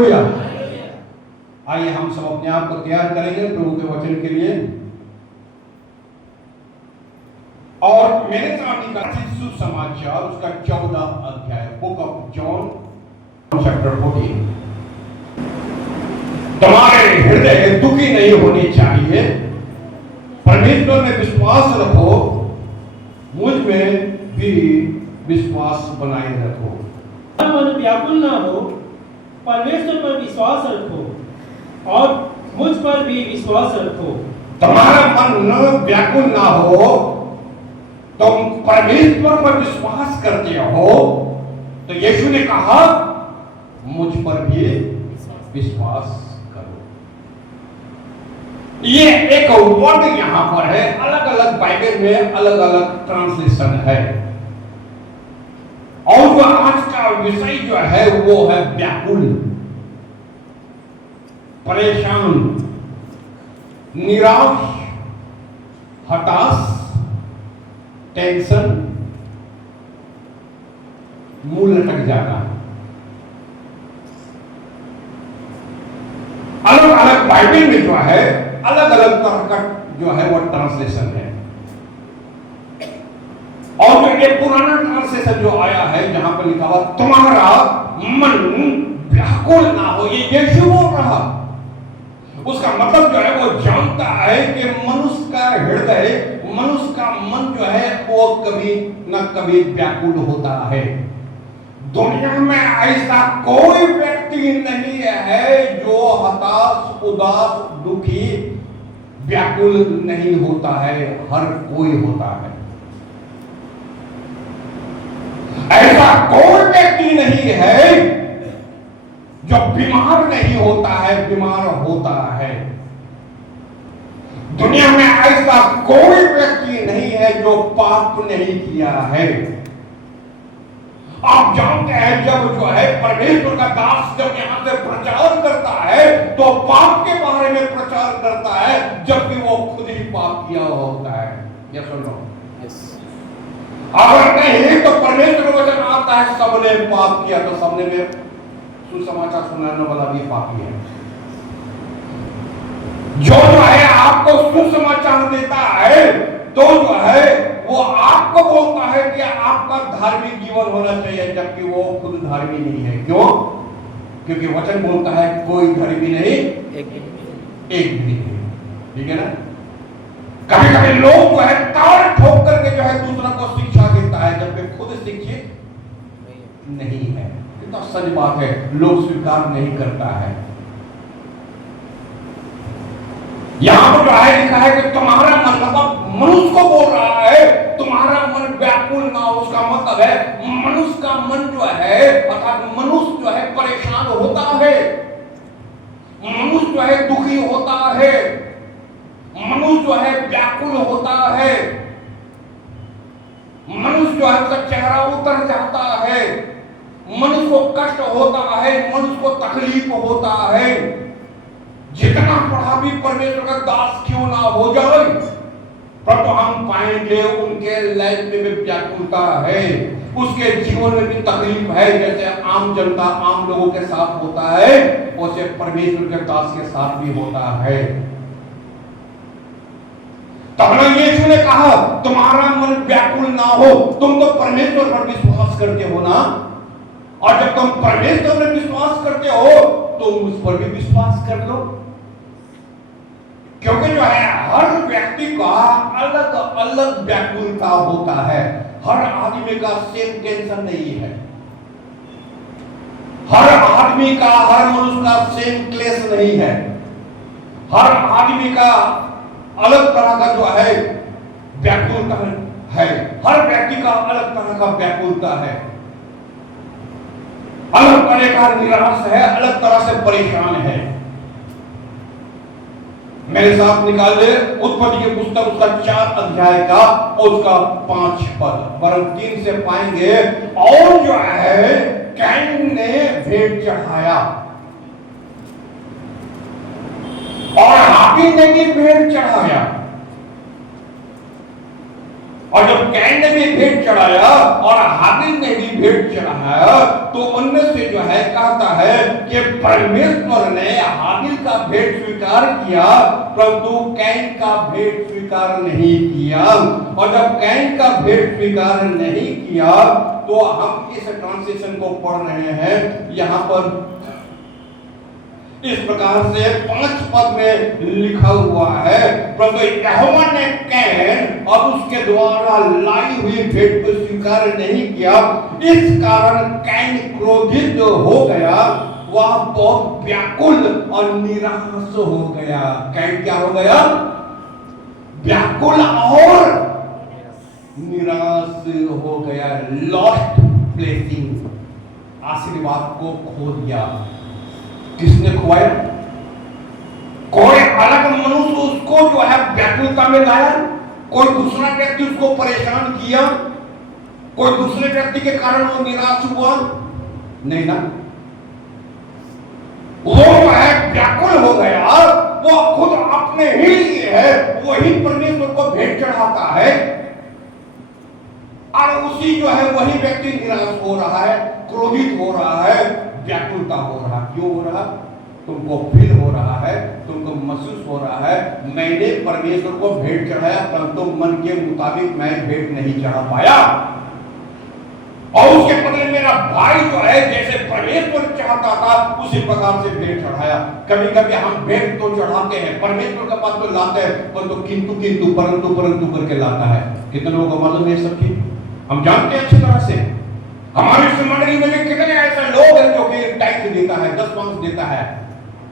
Hallelujah. आइए हम सब अपने आप को तैयार करेंगे प्रभु के वचन के लिए। और मेरे सामने का सुसमाचार उसका 14 अध्याय, बुक ऑफ जॉन चैप्टर 14। तुम्हारे हृदय दुखी नहीं होने चाहिए, परमेश्वर में विश्वास रखो, मुझ में भी विश्वास बनाए रखो। मन व्याकुल ना हो, परमेश्वर पर विश्वास रखो और मुझ पर भी विश्वास रखो। तुम्हारा मन व्याकुल ना हो, तुम परमेश्वर पर विश्वास करते हो, तो यीशु ने कहा मुझ पर भी विश्वास करो। ये एक वर्ड यहां पर है, अलग अलग बाइबल में अलग अलग ट्रांसलेशन है। और जो आज का विषय जो है वो है व्याकुल, परेशान, निराश, हताश, टेंशन, मुंह लटक जाना। अलग अलग बाइबल में जो है अलग अलग तरह का जो है वो ट्रांसलेशन है। और जो ये पुराना ट्रांसलेशन जो आया है जहां पर लिखा हुआ तुम्हारा मन व्याकुल ना हो, ये यीशु बोल रहा। उसका मतलब जो है वो जानता है कि मनुष्य का हृदय, मनुष्य का मन जो है वो कभी न कभी व्याकुल होता है। दुनिया में ऐसा कोई व्यक्ति नहीं है जो हताश, उदास, दुखी, व्याकुल नहीं होता है, हर कोई होता है। ऐसा कोई व्यक्ति नहीं है जो बीमार नहीं होता है, बीमार होता है। दुनिया में ऐसा कोई व्यक्ति नहीं है जो पाप नहीं किया है। आप जानते हैं जब जो है परमेश्वर का दास जब यहां से प्रचार करता है तो पाप के बारे में प्रचार करता है, जबकि वो खुद ही पाप किया होता है। यस और नो? अगर नहीं तो परमेश्वर वचन आता है सबने पाप किया, तो सबने में सुसमाचार सुनाने वाला भी पापी है। जो है आपको सुसमाचार देता है तो जो है वो आपको बोलता है कि आपका धार्मिक जीवन होना चाहिए, जबकि वो खुद धार्मिक नहीं है। क्यों? क्योंकि वचन बोलता है कोई धर्मी नहीं, एक भी नहीं। ठीक है ना? कभी कभी लोग जो है ताल ठोक करके जो है दूसरा को शिक्षा देता है, जबकि खुद शिक्षित नहीं है। कितना सच बात है, लोग स्वीकार नहीं करता है। यहां पर जो है लिखा है कि तुम्हारा मन, मतलब मनुष्य को बोल रहा है तुम्हारा मन व्याकुल ना हो। उसका मतलब है मनुष्य का मन जो है, अर्थात मनुष्य जो है परेशान होता है, मनुष्य जो है दुखी होता है, मनुष्य जो है व्याकुल होता है, मनुष्य जो है उसका चेहरा उतर जाता है, मनुष्य को कष्ट होता है, मनुष्य को तकलीफ होता है। जितना पढ़ा भी परमेश्वर का दास क्यों ना हो जाए, पर तो हम पाएंगे उनके लाइफ में भी व्याकुलता है, उसके जीवन में भी तकलीफ है। जैसे आम जनता, आम लोगों के साथ होता है, वैसे परमेश्वर के दास के साथ भी होता है। तब ना यीशु ने कहा तुम्हारा मन व्याकुल ना हो। तुम तो परमेश्वर पर विश्वास करते हो ना, और जब तुम परमेश्वर पर विश्वास करते हो तो उस पर भी विश्वास कर लो। क्योंकि जो है हर व्यक्ति का अलग अलग व्याकुलता होता है। हर आदमी का सेम टेंशन नहीं है, हर आदमी का, हर मनुष्य का सेम क्लेश नहीं है। हर आदमी का अलग तरह का जो है व्याकुलता है। हर व्यक्ति का अलग तरह का व्याकुलता है, अलग तरह का निराश है, अलग तरह से परेशान है। मेरे साथ निकाल ले उत्पत्ति की पुस्तक उसका 4 अध्याय का और उसका 5 पद, वरन 3 से पाएंगे। और जो है कैन ने भेंट चढ़ाया और हाबिल ने भी भेंट चढ़ाया। और जब कैन ने भी भेंट चढ़ाया और हाबिल ने भी भेंट चढ़ाया, तो उनमें से जो है कहता है कि परमेश्वर ने हाबिल का भेंट स्वीकार किया, परंतु कैन का भेंट स्वीकार नहीं किया। और जब कैन का भेंट स्वीकार नहीं किया, तो हम इस ट्रांसलेशन को पढ़ रहे हैं यहाँ पर इस प्रकार से 5 पद में लिखा हुआ है, परंतु यहोवा ने कैन और उसके द्वारा लाई हुई भेंट को स्वीकार नहीं किया। इस कारण कैन क्रोधित हो गया, वह बहुत व्याकुल और निराश हो गया। कैन क्या हो गया? व्याकुल और निराश हो गया। लॉस्ट ब्लेसिंग, आशीर्वाद को खो दिया। किसने खोया? कोई अलग मनुष्य उसको जो है व्याकुलता में लाया, कोई दूसरा व्यक्ति उसको परेशान किया, कोई दूसरे व्यक्ति के कारण वो निराश हुआ नहीं ना, वो जो है व्याकुल हो गया। वो खुद अपने ही लिए है, वही परमेश्वर को भेंट चढ़ाता है, और उसी जो है वही व्यक्ति निराश हो रहा है, क्रोधित हो रहा है, व्याकुलता हो रहा। क्यों हो रहा? तुमको फील हो रहा है, तुमको महसूस हो रहा है, मैंने परमेश्वर को भेंट चढ़ाया, परंतु मन के मुताबिक मैं भेंट नहीं चढ़ा पाया, और उसके बदले मेरा भाई जो है जैसे परमेश्वर चाहता था उसी प्रकार से भेंट चढ़ाया। कभी कभी हम भेंट तो चढ़ाते हैं, परमेश्वर के पास तो लाते हैं, परंतु किंतु किंतु परंतु परंतु करके लाता है। कितने लोगों को मालूम है सब चीज? हम जानते हैं अच्छी तरह से। हमारी इस मंडली में भी कितने ऐसे लोग हैं जो कि टैक्स देता है, 10% देता है,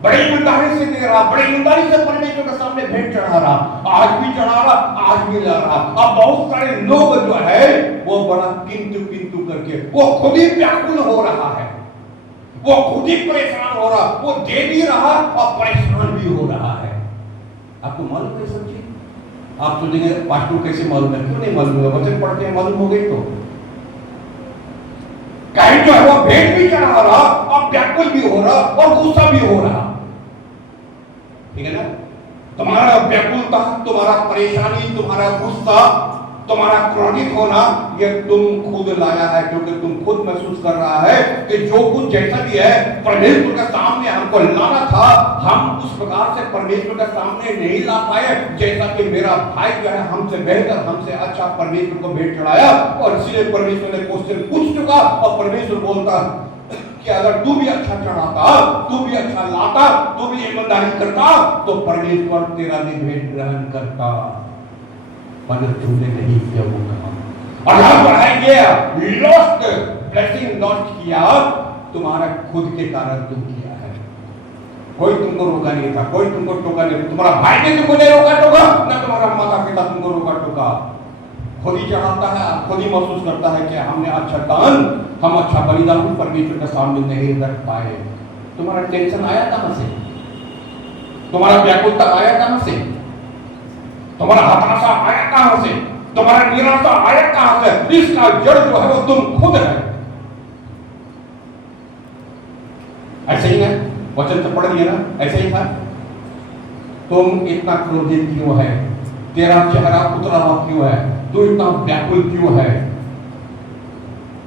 बड़ी ईमानदारी से दे रहा, बड़ी ईमानदारी से परमेश्वर के सामने भेंट चढ़ा रहा, आज भी चढ़ा रहा, आज भी ला रहा। अब बहुत सारे लोग जो है वो बड़ा किंतु किंतु करके वो खुद ही व्याकुल हो रहा है, वो खुद ही परेशान हो रहा, वो दे भी रहा और परेशान भी हो रहा है। आपको मालूम है सब चीज? आप सोचेंगे पास्टर कैसे मालूम है? क्यों नहीं मालूम है? वचन पढ़ के मालूम हो गई। तो कहीं जो है वो भेंट भी चढ़ा रहा और व्याकुल भी हो रहा और गुस्सा भी हो रहा। ठीक है ना? तुम्हारा व्याकुलता, तुम्हारा परेशानी, तुम्हारा गुस्सा, तुम्हारा क्रोधित होना, ये तुम खुद लाया है, क्योंकि तुम खुद महसूस कर रहा है कि जो कुछ जैसा भी है परमेश्वर के सामने हमको लाना था, हम उस प्रकार से परमेश्वर के सामने नहीं ला पाए, जैसा कि मेरा भाई जो है हमसे बेहतर, हमसे अच्छा परमेश्वर को भेंट चढ़ाया, और इसलिए परमेश्वर ने क्वेश्चन पूछ चुका, और परमेश्वर बोलता कि अगर तू भी अच्छा चढ़ाता, तू भी अच्छा लाता, तू भी ईमानदारी करता, तो परमेश्वर तेरा भी भेंट ग्रहण करता, मगर तूने नहीं किया वो काम। और हम बढ़ाएंगे लॉस्ट ब्लेसिंग लॉस्ट किया, तुम्हारा खुद के कारण तुम किया है। कोई तुमको रोका नहीं था, कोई तुमको टोका नहीं, तुम्हारा भाई ने तुमको नहीं रोका टोका, ना तुम्हारा माता पिता तुमको रोका टोका। खुद ही चढ़ाता है, खुद ही महसूस करता है कि हमने अच्छा दान, हम अच्छा बलिदान परमेश्वर के सामने नहीं रख पाए। तुम्हारा टेंशन आया कहां से? तुम्हारा व्याकुलता आया कहां से? तुम्हारा हताशा आया कहां से? तुम्हारा निराशा आया कहां से? इसका जड़ जो है वो तुम खुद है। ऐसे ही है, वचन तो पढ़ लिया ना, ऐसे ही था। तुम इतना क्रोधित क्यों है? तेरा चेहरा उतरा हुआ क्यों है? तू इतना व्याकुल क्यों है?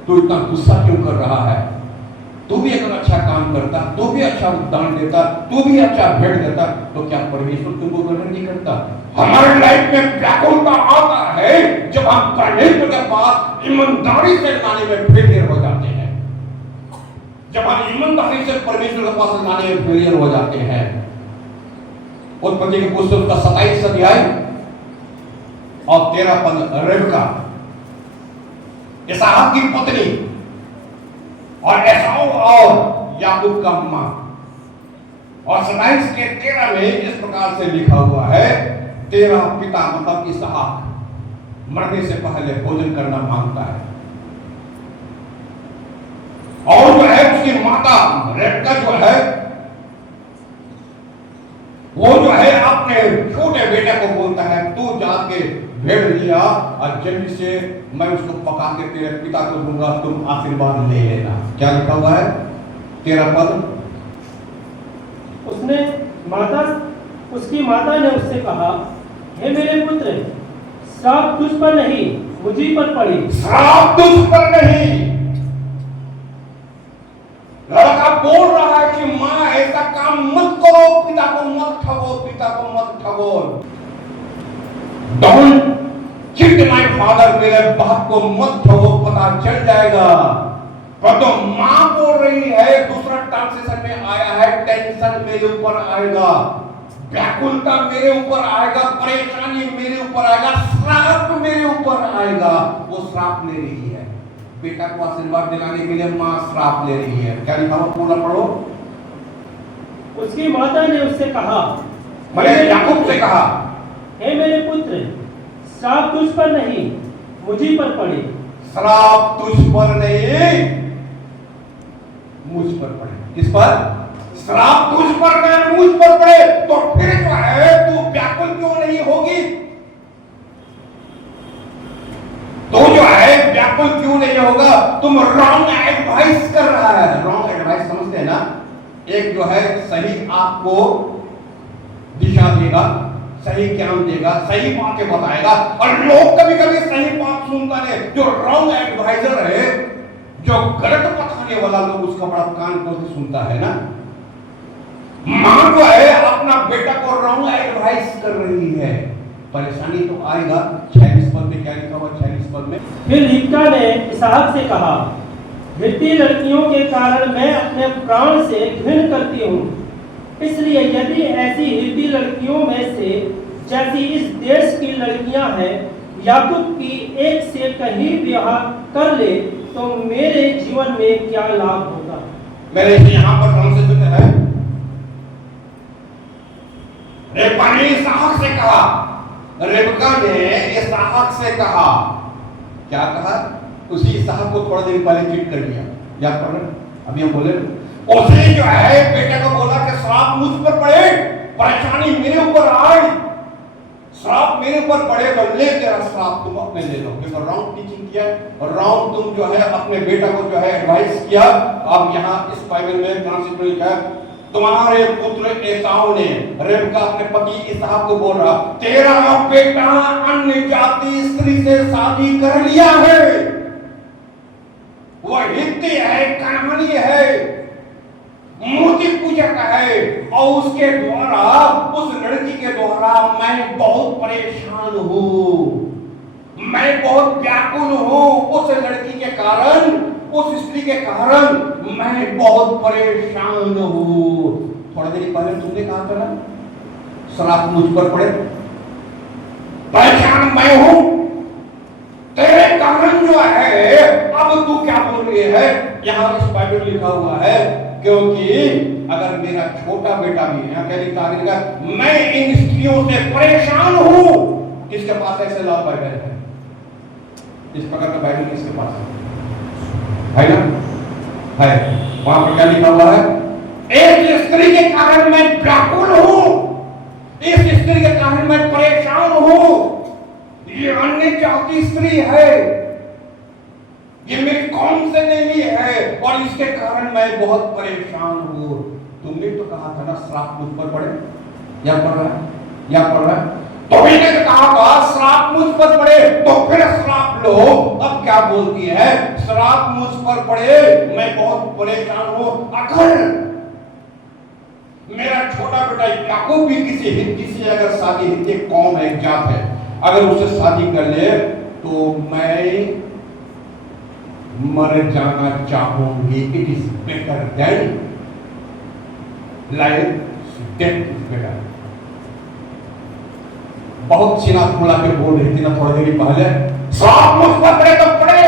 तू इतना गुस्सा क्यों कर रहा है? तू भी अगर अच्छा काम करता, तू भी अच्छा दान देता, तू भी अच्छा भेंट देता, तो क्या परमेश्वर तुमको ग्रहण नहीं करता? हमारे लाइफ में व्याकुलता आता है जब हम परमेश्वर के पास ईमानदारी से लाने में फेलियर हो जाते हैं। जब हम ईमानदारी से परमेश्वर के पास लाने में फेलियर हो जाते हैं। उत्पत्ति के पुस्तक का 27 अध्याय और 13 पद, रिबका इसहाक की पत्नी और एसाव और याकूब का मां, और 27 के 13 में इस प्रकार से लिखा हुआ है, तेरा पिता मतलब इसहाक मरने से पहले भोजन करना मांगता है, और जो है उसकी माता रिबका जो है वो जो है अपने छोटे बेटे को बोलता है, तू जाके भेड़ लिया और जल्दी से मैं उसको पका के तेरे पिता को दूंगा, तुम आशीर्वाद ले लेना। क्या लिखा हुआ है? 13 पद। उसकी माता ने उससे कहा, हे मेरे पुत्र, श्राप तुझ पर नहीं मुझी पर पड़ी। श्राप तुझ पर नहीं। लड़का बोल रहा है कि माँ ऐसा काम मत करो, पिता को मत ठगो, पिता को मत ठगो। डोंट चिट माय फादर, मेरे बाप को मत ठगो, पता चल जाएगा। पर तो माँ बोल रही है, दूसरा ट्रांसलेशन में आया है, टेंशन मेरे ऊपर आएगा, व्याकुलता मेरे ऊपर आएगा, परेशानी मेरे ऊपर आएगा, श्राप मेरे ऊपर आएगा। वो श्राप ले रही है, बेटा को आशीर्वाद दिलाने के लिए माँ श्राप ले रही है। क्या लिखा हुआ पूरा पढ़ो। उसकी माता ने उससे कहा, मैंने याकूब से कहा, हे मेरे पुत्र, श्राप तुझ पर नहीं, मुझी पर पड़े। श्राप तुझ पर नहीं, मुझ पर पड़े। किस पर? श्राप तुझ पर नहीं, मुझ पर पड़े। तो फिर जो है तू व्याकुल क्यों नहीं होगी? तो जो है व्याकुल क्यों नहीं होगा? तुम रॉन्ग एडवाइस कर रहा है। रॉन्ग एडवाइस समझते हैं ना? एक जो है सही आपको दिशा देगा, सही ज्ञान देगा, सही बातें बताएगा, और लोग कभी कभी सही बात सुनता नहीं। जो रॉन्ग एडवाइजर है, जो गलत बताने वाला लोग, उसका बड़ा कान खोल के सुनता है ना। मां जो है अपना बेटा को रॉन्ग एडवाइस कर रही है, परेशानी तो आएगा। 46 पद में क्या लिखा हुआ? 46 पद में, फिर रिबका ने इसहाक से कहा, हित्ती लड़कियों के कारण मैं अपने प्राण से घृण करती हूँ, इसलिए यदि ऐसी हित्ती लड़कियों में से जैसी इस देश की लड़कियां हैं, याकूब की एक से कहीं विवाह कर ले तो मेरे जीवन में क्या लाभ होगा। मेरे यहाँ पर ट्रांसलेशन है, रेबका ने इसहाक से कहा, रेबका ने इसहाक से कहा, क्या कहा? उसी इसहाक को थोड़ा दिन पहले चीट कर दिया, याद कर रहे? अभी हम बोले उसे जो है बेटे को बोला कि श्राप मुझ पर पड़े, परेशानी मेरे ऊपर आए, श्राप मेरे ऊपर पड़े तो ले तेरा श्राप तुम अपने ले लो। देखो रॉन्ग टीचिंग किया, और रॉन्ग तुम जो है अपने बेटा को जो है एडवाइस किया। अब यहाँ इस बाइबल में ट्रांसलेशन लिखा है, तुम्हारे पुत्र एसाव ने, रेबका अपने पति इसहाक को बोल रहा, तेरा बेटा अन्य जाति स्त्री से शादी कर लिया है, वह हित्ती है, कनानी है, मूर्ति पूजक है, और उसके द्वारा, उस लड़की के द्वारा मैं बहुत परेशान हूं, मैं बहुत व्याकुल हूं। उस लड़की के कारण, उस स्त्री के कारण मैं बहुत परेशान हूं। थोड़ा देर पहले तुमने कहा था ना, श्राप मुझ पर पड़े, परेशान मैं हूं, तेरे कारण जो है। अब तू क्या बोल रही है? यहां इस बाइबल लिखा हुआ है, क्योंकि अगर मेरा छोटा बेटा भी है, क्या लिखा है? मैं इन स्त्रियों से परेशान हूं। किसके पास ऐसे लाल बाइबल है? इस प्रकार का बाइबल किसके पास है ना? है। वहां पर क्या लिखा हुआ है? एक स्त्री के कारण मैं व्याकुल हूं, इस स्त्री के कारण मैं परेशान हूं, ये अन्य जाति स्त्री है, ये मेरी कौम से नहीं है, और इसके कारण मैं बहुत परेशान हूं। तुमने तो कहा था ना श्राप मुझ पर पड़े, या पड़ रहा है, या पड़ रहा है? तो मैंने कहा था श्राप मुझ पर पड़े, तो फिर श्राप लो। अब क्या बोलती है? श्राप मुझ पर पड़े, मैं बहुत परेशान हूं। अगर मेरा छोटा बेटा याकूब भी किसी हित्ती से अगर शादी, हित्ती कौम है, जात है, अगर उसे शादी कर ले तो मैं मर जाना चाहूंगी। It is better than life, death is better. बहुत सीना फुला के बोल रही थी ना थोड़ी देर पहले, श्राप मुझ पर पड़े तो पड़े,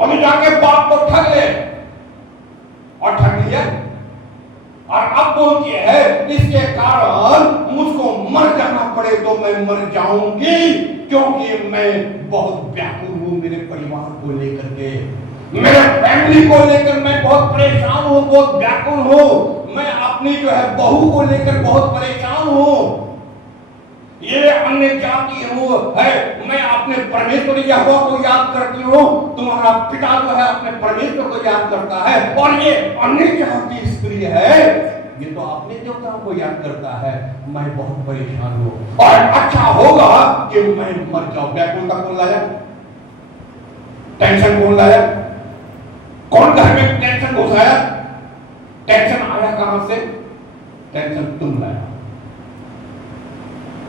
और जाके बाप को ठग ले, और ठग लिया। और अब बोलती है इसके कारण मुझको मर जाना पड़े तो मैं मर जाऊंगी, क्योंकि मैं बहुत व्याकुल हूं मेरे परिवार को लेकर के, मेरे फैमिली को लेकर मैं बहुत परेशान हूं, बहुत व्याकुल हूं। मैं अपनी जो है बहू को लेकर बहुत परेशान हूं। ये अन्य जाति है, मैं अपने परमेश्वर यहोवा को याद करती हूँ, तुम्हारा पिता जो है अपने परमेश्वर को याद करता है, और ये अन्य जाति स्त्री है, ये तो अपने देवताओं को याद करता है, मैं बहुत परेशान हूं और अच्छा होगा कि मैं मर जाऊं। व्याकुलता कौन लाया? टेंशन कौन लाया? कौन घर में टेंशन घुसाया? टेंशन आया कहां से? टेंशन तुम लाया,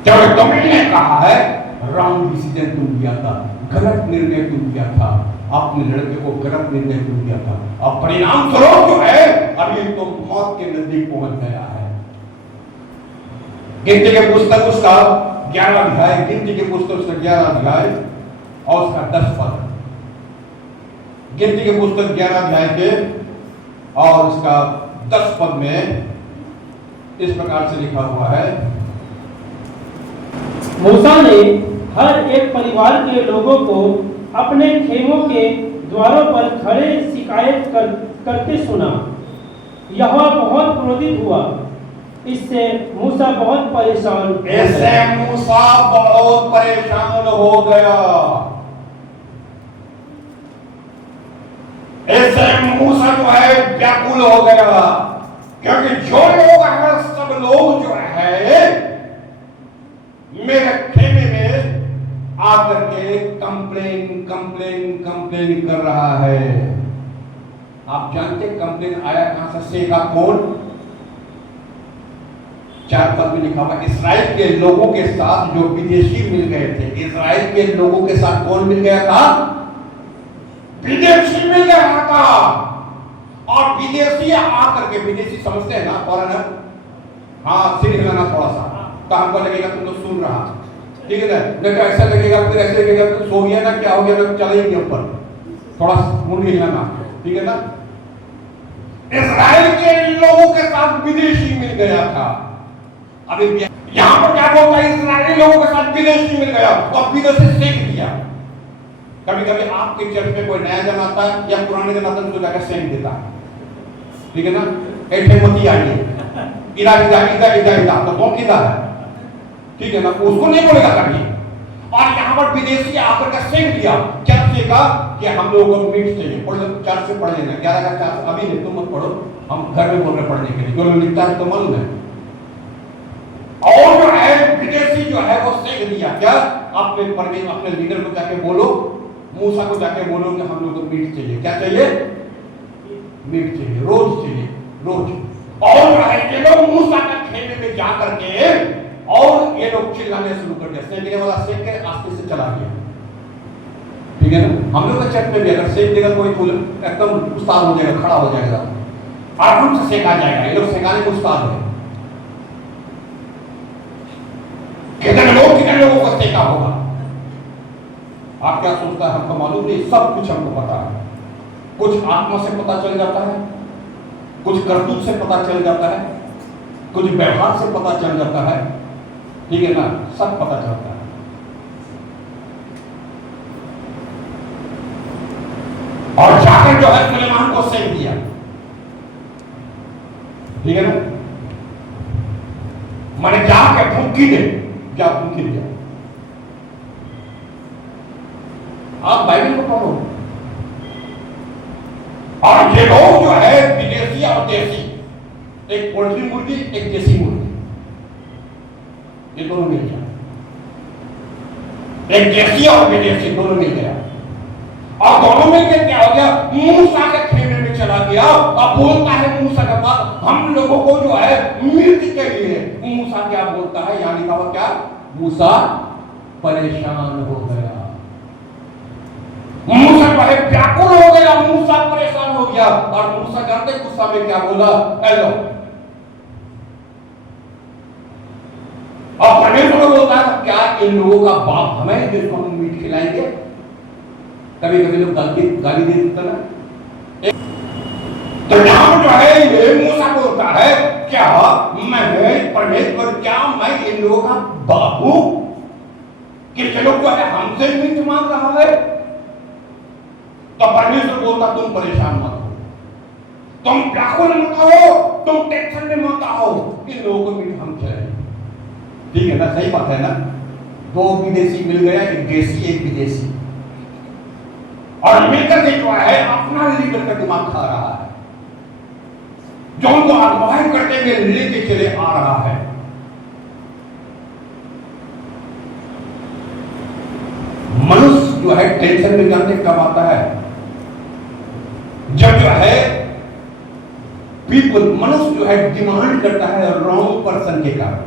क्योंकि तुमने कहा है रॉन्ग डिसीजन तुम लिया था, गलत निर्णय तुम लिया था, अपने लड़के को गलत निर्णय तुम लिया था। अब परिणाम स्वरूप जो है अभी तो मौत के नजदीक पहुंच गया है। गिनती के पुस्तक उसका 11 अध्याय, गिनती के पुस्तक उसका 11 अध्याय और उसका 10 पद। गिनती के पुस्तक 11 अध्याय के और उसका 10 पद में इस प्रकार से लिखा हुआ है, मूसा ने हर एक परिवार के लोगों को अपने खेमों के द्वारों पर खड़े शिकायत करते सुना। यहोवा बहुत क्रोधित हुआ, इससे मूसा बहुत परेशान हो गया। इससे मूसा बहुत परेशान हो गया। इससे मूसा जो है व्याकुल हो गया, क्योंकि जो लोग हैं सब लोग जो है मेरे खेमे में आकर के कंप्लेन कर रहा है। आप जानते कंप्लेन आया कहां से? सेका कौन? 4 पद में लिखा हुआ, इस्राएल के लोगों के साथ जो विदेशी मिल गए थे। इस्राएल के लोगों के साथ कौन मिल गया था? विदेशी मिल गया था। और विदेशी आकर के, विदेशी समझते हैं ना, फॉरेनर, हाँ सिर हिलाना थोड़ा सा, तो हमको लगेगा तुम तो सुन रहा, ठीक है ना? नहीं तो ऐसा लगेगा, फिर ऐसे लगेगा तो सो गया ना, क्या हो गया ना, चलेंगे ऊपर, थोड़ा मुंडी हिलाना, ठीक है ना? इस्राएल के लोगों के साथ विदेशी मिल गया था। अभी यहां पर क्या बोलता है? इस्राएली लोगों के साथ विदेशी मिल गया और विदेशी सेक दिया। कभी कभी आपके चर्च में कोई नया जन आता है या पुराने जन आता है, उसको जाकर सेक देता है, ठीक है ना? ऐठे मती आइए, इधर तो कौन किधर है, ठीक है ना? उसको नहीं बोलेगा कभी। और यहाँ पर विदेशी आकर का सेक दिया चर्च से का कि हम लोगों को मीट चाहिए, चर्च से पढ़ लेना 11 का 4 अभी नहीं, तुम मत पढ़ो, हम घर में बोल रहे पढ़ने के लिए, जो लोग लिखता है तो मालूम है। और जो है विदेशी जो है वो सेक दिया क्या? अपने लीडर को जाके बोलो, मूसा को जाके बोलो कि हम लोग को मीट चाहिए। क्या चाहिए? मीट चाहिए, रोज चाहिए, रोज। और जो है ये लोग मूसा के खेमे में जाकर के और ये लोग चिल्लाने शुरू कर दिया। सेकने वाला सेक के आस्ते से चला गया, ठीक है ना? हम लोग के चर्च में भी अगर सेक देगा कोई तो एकदम उस्ताद हो जाएगा, खड़ा हो जाएगा, आराम से सेका जाएगा। ये लोग सेकाने में उस्ताद है। कितने लोगों को सेका होगा? आप क्या सोचता है? हमको मालूम नहीं, सब कुछ हमको पता है। कुछ आत्मा से पता चल जाता है, कुछ करतूत से पता चल जाता है, कुछ व्यवहार से पता चल जाता है, ठीक है ना? सब पता चलता है। और जाकर जो है सुलेमान को सेक दिया, ठीक है ना? मैंने जाके फूंकी दे, क्या फूंकी दिया? आप बाइबल को पढ़ो। और ये लोग जो है विदेशी और देशी, एक पोल्ट्री मुर्गी, एक देशी मुर्गी, ये दोनों मिल गया, एक देशी और विदेशी दोनों मिल गया। और दोनों मिलकर क्या हो गया? मूसा के खेमे में चला गया और बोलता है मूसा के पास, हम लोगों को जो है मीट चाहिए। मूसा क्या बोलता है? यहां लिखा हुआ क्या? मूसा परेशान हो गया, मूसा जो है व्याकुल हो गया, मूसा परेशान हो गया। और मूसा जानते गुस्सा में क्या बोला? हेलो। और परमेश्वर बोलता है क्या इन लोगों का बाप हमें जिसको हम मीट खिलाएंगे? कभी कभी लोग गाली दे देते ना। तो यहां जो है ये मूसा बोलता है क्या मैं परमेश्वर, क्या मैं इन लोगों का बाप हूं कि जो लोग जो है हमसे मीट मांग रहा है? तो परमेश्वर बोलता तुम परेशान मत हो, तुम व्याकुल मत हो, तुम टेंशन में मत आओ, इन लोगों को मीट हम खिलाएंगे, ठीक है ना? सही बात है ना? 2 विदेशी मिल गया, एक देशी एक विदेशी, और मिलकर के जो है अपना लीडर का दिमाग खा रहा है। जो उनको अगवाई करते हुए लेके चले आ रहा है। मनुष्य जो है टेंशन में जानते कब आता है, जब जो है पीपल मनुष्य जो है डिमांड करता है रॉन्ग पर्सन के कारण,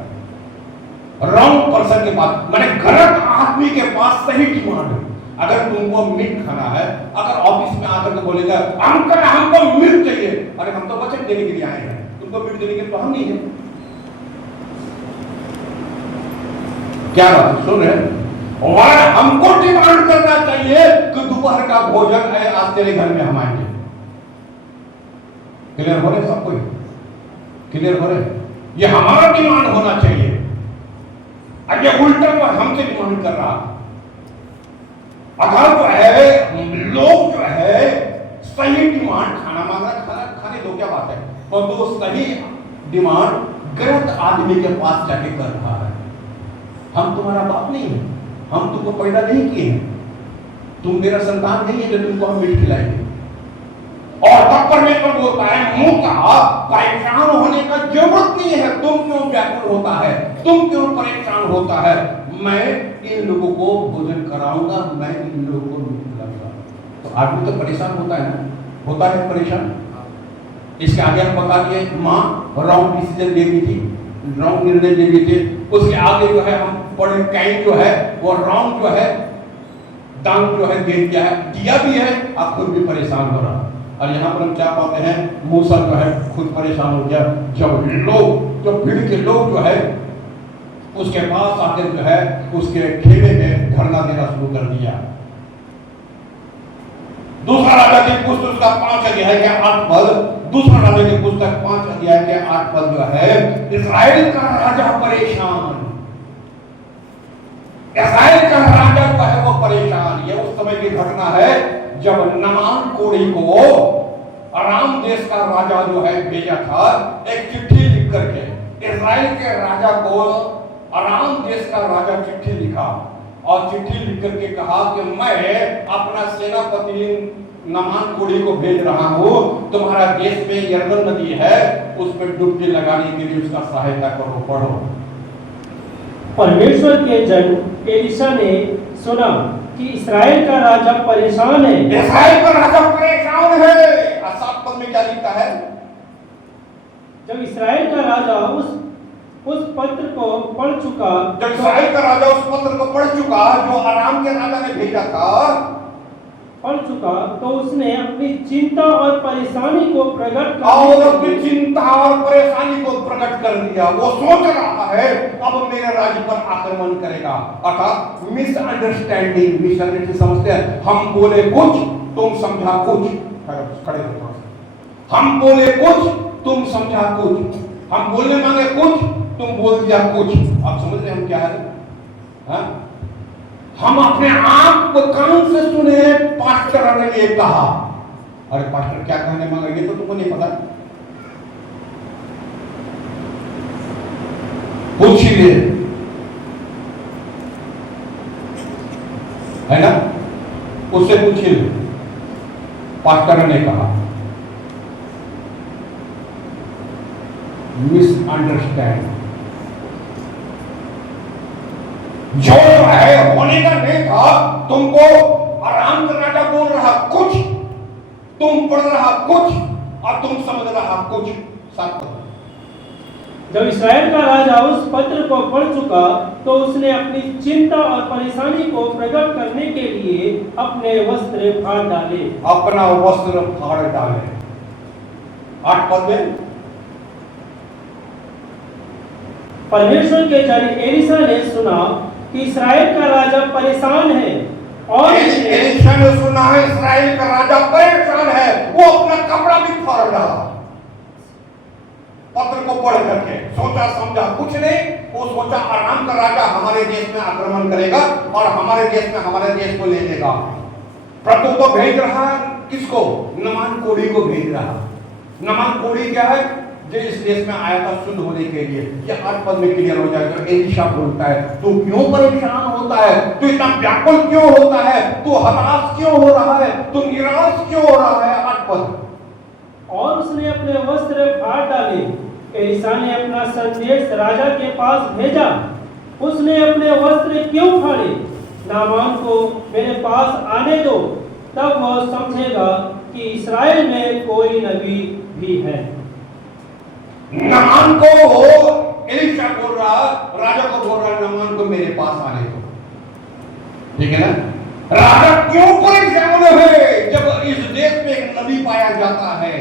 रॉन्ग पर्सन के पास, माने गलत आदमी के पास सही डिमांड है। अगर तुमको मीट खाना है, अगर ऑफिस में आकर के बोलेगा अंकल हमको मीट चाहिए, अरे हम तो वचन देने के लिए आए हैं, तुमको मीट देने के लिए तो हम नहीं है। क्या बात सुन रहे, और हमको डिमांड करना चाहिए कि दोपहर का भोजन है आज तेरे घर में हम आएंगे। क्लियर हो रहे सब कोई, क्लियर हो रहे, ये हमारा डिमांड होना चाहिए। अब ये उल्टा तो हमसे डिमांड कर रहा। अगर जो है लोग जो है सही डिमांड खाना मांग रहा, खाना खाने दो क्या बात है, तो सही डिमांड गलत आदमी के पास जाके कर रहा है। हम तुम्हारा बाप नहीं है, हम तुमको पैदा नहीं किए हैं, तुम मेरा संतान नहीं है जो तुमको हम मीट खिलाएंगे। और तब परमेश्वर बोलता है मुंह का परेशान होने का जरूरत नहीं है, तुम क्यों व्याकुल होता है, तुम क्यों परेशान होता है, मैं इन लोगों को भोजन कराऊंगा, मैं इन लोगों को मीट खिलाऊंगा। तो आदमी तो परेशान होता है ना, होता है परेशान। इसके आगे हम बता दिए माँ रॉन्ग डिसीजन ले ली थी, रॉन्ग निर्णय ले लिए थे। उसके आगे जो है हम पढ़े कैन जो है वो रॉन्ग जो है दान जो है दे दिया है, दिया भी है, आप खुद भी परेशान हो रहा। और यहाँ पर हम क्या पाते हैं, मूसा जो है खुद परेशान हो गया जब लोग, जो भीड़ के लोग जो है उसके पास आकर जो है उसके ठेले में धरना देना शुरू कर दिया। दूसरा राजा की पुस्तक का 5 अध्याय के 8 पद, दूसरा राजा की पुस्तक 5 अध्याय के 8 पद जो है, इस्राएल का राजा परेशान, इस्राएल का राजा जो है वो परेशान। ये उस समय की घटना है जब नमान कोढ़ी को अराम देश का राजा जो है भेजा था एक चिट्ठी लिख करके, इस्राएल के राजा को अराम देश का राजा चिट्ठी लिखा और चिट्ठी लिख करके कहा कि मैं अपना सेनापति नमान कोढ़ी को भेज रहा हूं, तुम्हारा देश में यरदन नदी है, उसमें डुबकी लगाने के लिए उसका सहायता करो, पढ़ो। परमेश्वर के जन एलिशा ने सुना कि इस्राएल का राजा परेशान है। इस्राएल का राजा परेशान है। 7 पद में क्या लिखता है, जब इस्राएल का राजा उस पत्र को पढ़ चुका, जब इस्राएल का राजा उस पत्र को पढ़ चुका जो अराम के राजा ने भेजा था, पढ़ चुका, तो उसने अपनी चिंता और परेशानी को प्रकट और अपनी चिंता और परेशानी को प्रकट कर दिया। वो सोच रहा है अब मेरे राज्य पर आक्रमण करेगा, अर्थात मिसअंडरस्टैंडिंग, मिसअंडरस्टैंडिंग समझते हैं, हम बोले कुछ तुम समझा कुछ, खड़े हो, हम बोले कुछ तुम समझा कुछ, हम बोलने मांगे कुछ तुम बोल दिया कुछ। आप समझ रहे हम क्या है, हा? हम अपने आप को कान से सुने पास्टर ने ये कहा, अरे पास्टर क्या कहने मांगा ये तो तुमको नहीं पता, पूछिए, है ना, उससे पूछिए, पास्टर ने कहा। मिसअंडरस्टैंड जो है होने का नहीं था, तुमको आराम का राजा बोल रहा कुछ, तुम पढ़ रहा कुछ और तुम समझ रहा कुछ। साथ जब इस्राएल का राजा उस पत्र को पढ़ चुका तो उसने अपनी चिंता और परेशानी को प्रकट करने के लिए अपने वस्त्र फाड़ डाले, अपना वस्त्र फाड़ डाले। 8 पद में परमेश्वर के जन एलिशा ने सुना कि इस्राएल का राजा परेशान है, और एलिशा ने सुना है इस्राएल का राजा परेशान है, वो अपना कपड़ा भी फाड़ डाला। पत्र को पढ़ करके सोचा समझा कुछ नहीं, वो सोचा आराम का राजा हमारे देश में आक्रमण करेगा और हमारे देश में हमारे देश को ले लेगा। प्रभु को भेज रहा किसको, नमान कोढ़ी को भेज रहा। नमान कोढ़ी क्या है, जो इस देश में आया था शुद्ध होने के लिए। ये 8 पद में क्लियर हो जाएगा। एलिशा बोलता है तू क्यों परेशान होता है, तू इतना व्याकुल क्यों होता है, तू हताश क्यों हो रहा है, तू निराश क्यों हो रहा है। 8 पद और उसने अपने वस्त्र फाड़ डाले। एलिशा ने अपना संदेश राजा के पास भेजा, उसने अपने वस्त्र क्यों फाड़े? नामान को मेरे पास आने दो, तब वह समझेगा कि इस्राएल में कोई नबी भी है। नामान को एलिशा बोल रहा, राजा को बोल रहा, नामान को मेरे पास आने दो। ठीक है ना? राजा क्यों परेशान है जब इस देश में एक नबी पाया जाता है?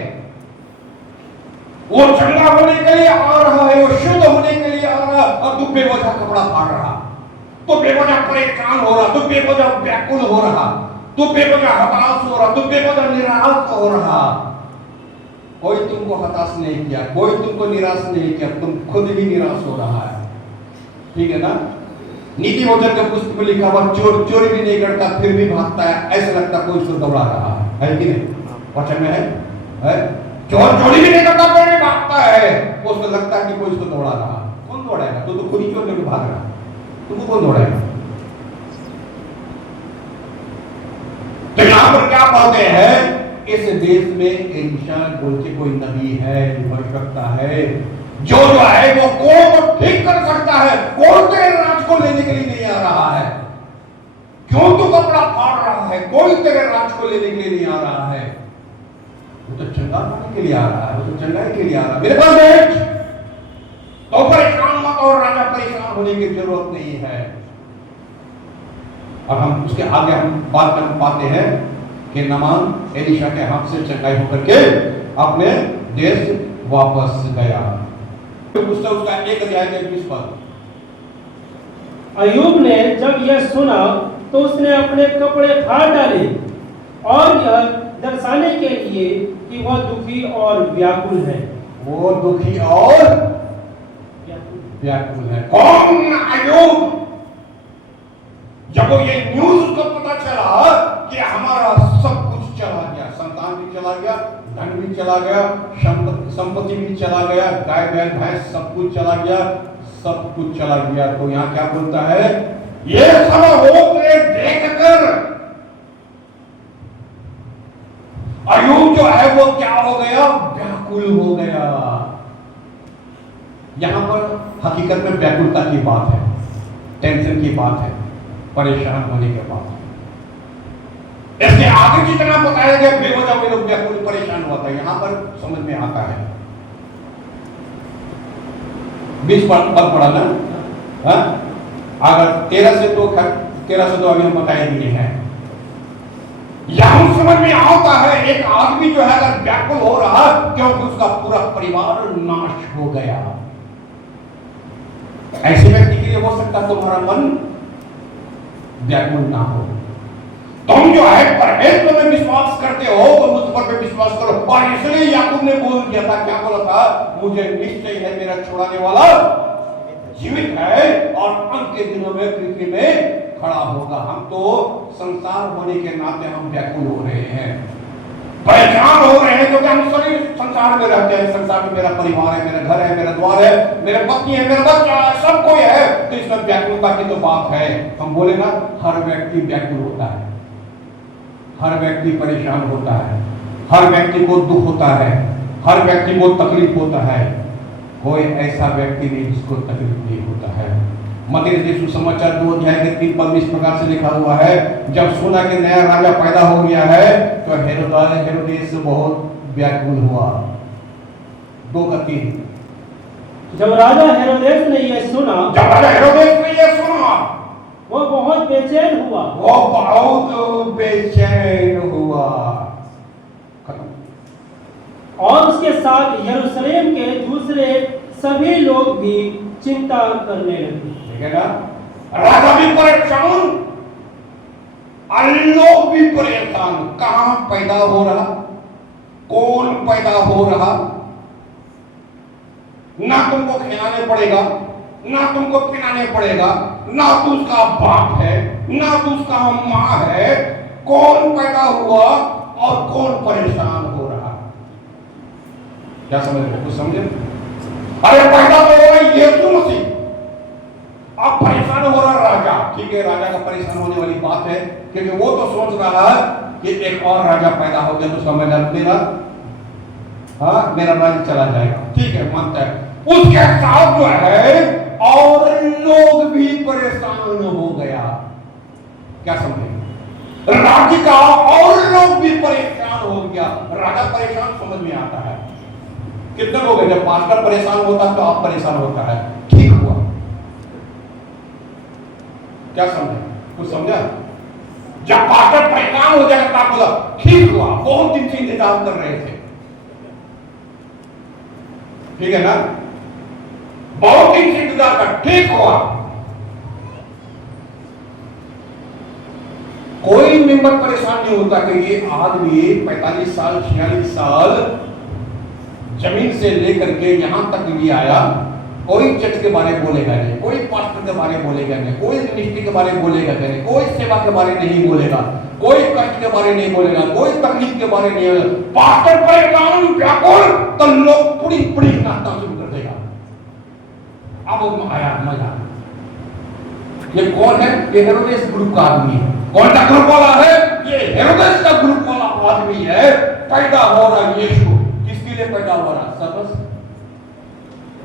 वो चंगा होने के लिए आ रहा है, वो शुद्ध होने के लिए आ रहा, और तू बेवजह कपड़ा फाड़ रहा, तो बेवजह परेशान हो रहा, तो बेवजह व्याकुल हो रहा, तो बेवजह हताश हो रहा, तो बेवजह निराश हो रहा। कोई तुमको हताश नहीं किया, कोई तुमको निराश नहीं किया, तुम खुद भी निराश हो रहा है। ठीक है ना? नीति वचन के पुस्तक में लिखा हुआ, चोर चोरी भी नहीं करता फिर भी भागता है, ऐसा लगता कोई उसको दौड़ा रहा है कि नहीं? वचन में है? चोर चोरी भी नहीं करता फिर भी भागता है, उसको लगता है कि कोई उसको दौड़ा रहा। कौन दौड़ाएगा? तो खुद ही चोर लेकर भाग रहा, तुमको कौन दौड़ाएगा? तो यहां पर क्या बातें हैं? इस देश में एलिशा बोल के कोई नबी है, भविष्यवक्ता है, जो है वो कौन को ठीक कर सकता है। कौन तेरे राज को लेने के लिए नहीं आ रहा है? क्यों तू कपड़ा फाड़ रहा है? कोई तेरे राज को लेने के लिए नहीं आ रहा है। वो तो चंगा होने के लिए आ रहा है, वो तो चंगाई के लिए आ रहा है। मेरे पास भेज, तो परेशान मत और राजा परेशान होने की जरूरत नहीं है। अब हम उसके आगे हम बात कर पाते हैं कि नामान एलिशा के हाथ से चंगाई होकर के अपने देश वापस गया। उसका एक अध्याय के 20 पद। अय्यूब ने जब यह सुना तो उसने अपने कपड़े फाड़ डाले, और यह दर्शाने के लिए कि वह दुखी और व्याकुल है। वो दुखी और व्याकुल है। कौन? अय्यूब। जब वो ये न्यूज को पता चला कि हमारा सब कुछ चला गया, संतान भी चला गया, धन भी चला गया, संपत्ति भी चला गया, गाय बैल भैंस सब कुछ चला गया, सब कुछ चला गया, तो यहाँ क्या बोलता है? ये सब होते देखकर अय्यूब जो है वो क्या हो गया? व्याकुल हो गया। यहां पर हकीकत में व्याकुलता की बात है, टेंशन की बात है, परेशान होने के बाद। इसके आगे जितना बताया गया बेवजह में लोग व्याकुल परेशान होता है, यहां पर समझ में आता है। 20 पद पढ़ा ना? अगर 13 से तो अभी हम बताए दिए हैं। यहां समझ में आता है एक आदमी जो है अगर व्याकुल हो रहा क्योंकि उसका पूरा परिवार नाश हो गया। ऐसे व्यक्ति के लिए हो सकता तुम्हारा मन व्याकुल ना हो। तुम जो है परमेश्वर में विश्वास करते हो तो मुझ पर भी विश्वास करो। और इसलिए याकूब ने बोल दिया था, क्या बोला था? मुझे निश्चय है मेरा छुड़ाने वाला जीवित है और अंत के दिनों में पृथ्वी में खड़ा होगा। हम तो संसार होने के नाते हम व्याकुल हो रहे हैं, परेशान हो रहे हैं, क्योंकि हम सभी संसार में रहते हैं। संसार में मेरा परिवार है, मेरा घर है, मेरा द्वार है, मेरे पत्नी है, मेरा बच्चा है, सब कोई है। तो इसमें व्याकुलता की तो बात है। हम बोले ना, हर व्यक्ति व्याकुल होता है, हर व्यक्ति परेशान होता है, हर व्यक्ति को दुख होता है, हर व्यक्ति को तकलीफ होता है। कोई ऐसा व्यक्ति नहीं जिसको तकलीफ नहीं होता है। मत्ती सुसमाचार 2 अध्याय के 3 पद में इस प्रकार से लिखा हुआ है, जब सुना कि नया राजा पैदा हो गया है तो हेरोदेस बहुत व्याकुल हुआ। 2 का 3। जब राजा हेरोदेस ने यह सुना, वो बहुत बेचैन हुआ। और उसके साथ यरूशलेम के दूसरे सभी लोग भी चिंता करने लगे। राजा भी परेशान और लोग भी परेशान। कहां पैदा हो रहा, कौन पैदा हो रहा? ना तुमको खिलाने पड़ेगा, ना तुमको पिलाने पड़ेगा, ना तो उसका बाप है, ना तो उसका माँ है। कौन पैदा हुआ और कौन परेशान हो रहा? क्या समझ रहे? कुछ समझे? अरे पैदा तो हो रहा यीशु मसीह, अब परेशान हो रहा राजा। ठीक है, राजा का परेशान होने वाली बात है, क्योंकि वो तो सोच रहा है कि एक और राजा पैदा हो गया तो समय लग मेरा हाँ मेरा राज्य चला जाएगा, ठीक है मानता है। उसके साथ जो है और लोग भी परेशान हो गया। क्या समझे? राज्य का और लोग भी परेशान हो गया। राजा परेशान समझ में आता है। कितने लोग हैं, जब पास्टर परेशान होता तो आप परेशान होता है। ठीक हुआ। क्या समझे? कुछ समझा? जब पास्टर परेशान हो जाएगा तो आप बोला ठीक हुआ, बहुत दिन से इंतजार कर रहे थे। ठीक है ना? बहुत दिन से इंतजार कर, ठीक हुआ। कोई मेंबर परेशान नहीं होता कि ये आदमी 45 साल 46 साल जमीन से लेकर के यहां तक भी आया। कोई चर्च के बारे में बोलेगा नहीं, कोई पास्टर के बारे में बोलेगा नहीं, कोई मिनिस्ट्री के बारे में बोलेगा नहीं, कोई सेवा के बारे में नहीं बोलेगा, कोई कष्ट के बारे में नहीं बोलेगा, कोई तकलीफ के बारे में नहीं बोलेगा। पास्टर परेशान व्याकुल तो लोग पूरी पूरी नाचना शुरू कर देगा। अब आया मजा। ये कौन है? ये हेरोदेस ग्रुप का आदमी है। कौन सा ग्रुप वाला है? ये हेरोदेस का ग्रुप वाला आदमी है। पैदा हो रहा यीशु किसके लिए पैदा हो रहा?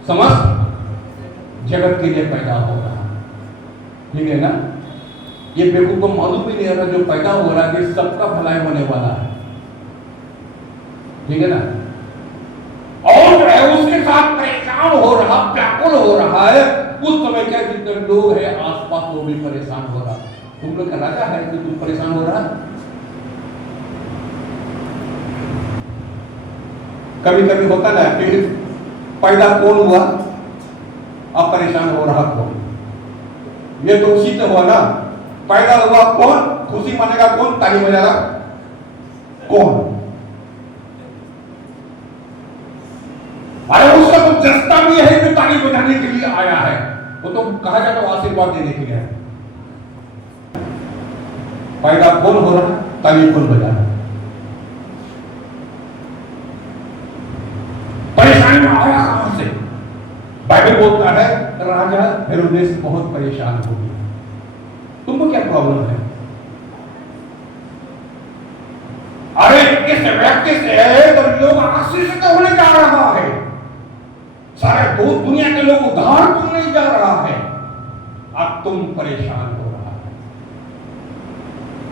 समस्त जगत के लिए पैदा हो रहा। ठीक है ना? ये बेवकूफ को मालूम भी नहीं है जो पैदा हो रहा है सबका भलाई होने वाला है। ठीक है ना? और जो है उसके साथ परेशान हो रहा, व्याकुल हो रहा है। उस समय क्या जितने लोग हैं आसपास वो भी परेशान हो रहा। तुम लोग का राजा है कि तुम परेशान हो रहा? कभी कभी होता ना कि पैदा कौन हुआ अब परेशान हो रहा कौन? ये तो उसी से हुआ ना। पैदा हुआ कौन? खुशी मानेगा कौन? ताली बजाएगा कौन? अरे उसका तो जस्ता भी है जो ताली बजाने के लिए आया है। वो तो कहा जाता है आशीर्वाद देने के लिए। पैदा कौन हो रहा? ताली कौन बजा रहा? परेशानी में आया कहां से? बाइबल बोलता है राजा हेरोदेस बहुत परेशान हो गया। तुमको क्या प्रॉब्लम है? अरे इस व्यक्ति से तो लोग आशीषित होने जा रहा है। सारे दुनिया के लोग उद्धार होने जा रहा है। अब तुम परेशान हो रहा है।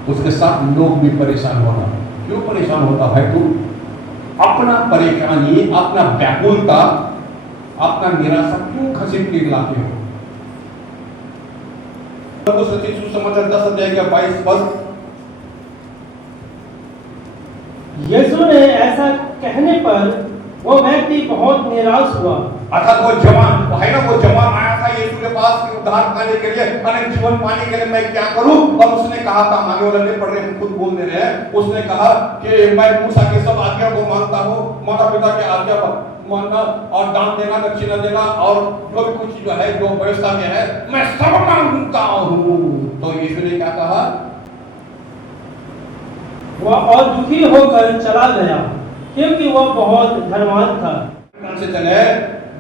उसके साथ लोग भी परेशान हो रहा है। क्यों परेशान होता है तू? अपना परेशानी, अपना व्याकुलता, अपना निराशा क्यों घसीट के लाते हो? सुसमाचार 10 अध्याय का 22 पद। यीशु ने ऐसा कहने पर वो व्यक्ति बहुत निराश हुआ। अर्थात वो जवान है ना, वो जवान आया था यीशु के पास कि उद्धार पाने के लिए, अनंत जीवन पाने के लिए मैं क्या करूं? और उसने कहा था, आगे वाला नहीं पढ़ रहे हैं, खुद बोल दे रहे हैं। उसने कहा कि मैं मूसा के सब आज्ञा को मानता हूं, माता पिता के आज्ञा पर मानना और दान देना, दक्षिणा देना और जो भी कुछ जो है, जो व्यवस्था में है, मैं सब मानता हूं। तो यीशु ने क्या कहा? वह और दुखी होकर चला गया क्योंकि वह बहुत धनवान था। से चले